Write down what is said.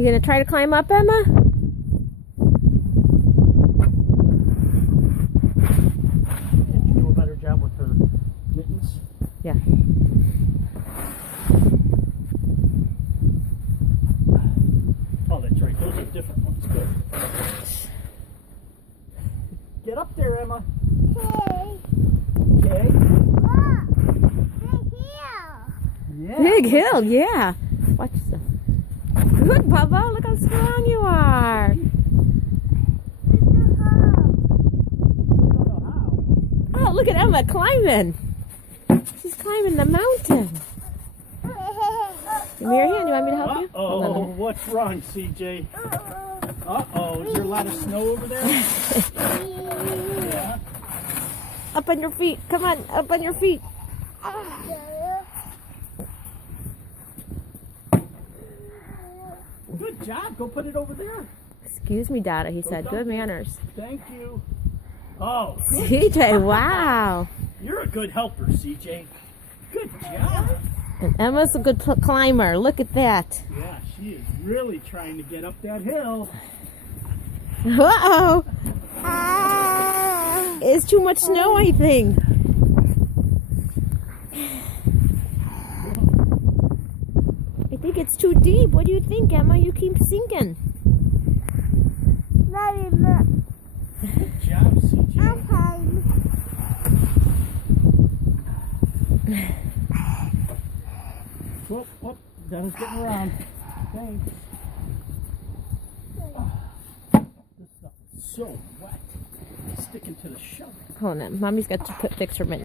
You gonna try to climb up, Emma? Did you do a better job with her mittens? Yeah. Oh, that's right. Those are different ones. Good. Get up there, Emma. Okay. Yeah. Big hill, yeah. Watch this. Good, Bubba. Look how strong you are. I don't know how. Oh, look at Emma climbing. She's climbing the mountain. Give me your hand. You want me to help you? Uh-oh. What's wrong, CJ? Uh-oh. Is there a lot of snow over there? Yeah. Up on your feet. Come on. Up on your feet. Good job. Go put it over there. Excuse me, Dada. He said, good manners. Thank you. Oh, good. CJ, wow. You're a good helper, CJ. Good job. And Emma's a good climber. Look at that. Yeah, she is really trying to get up that hill. Uh-oh. It's too much snow, I think. I think it's too deep. What do you think, Emma? You keep sinking. Good job, CJ. Whoop, whoop. Dennis getting around. Thanks. This stuff is so wet. It's sticking to the shovel. Hold on. Mommy's got to fix her mittens.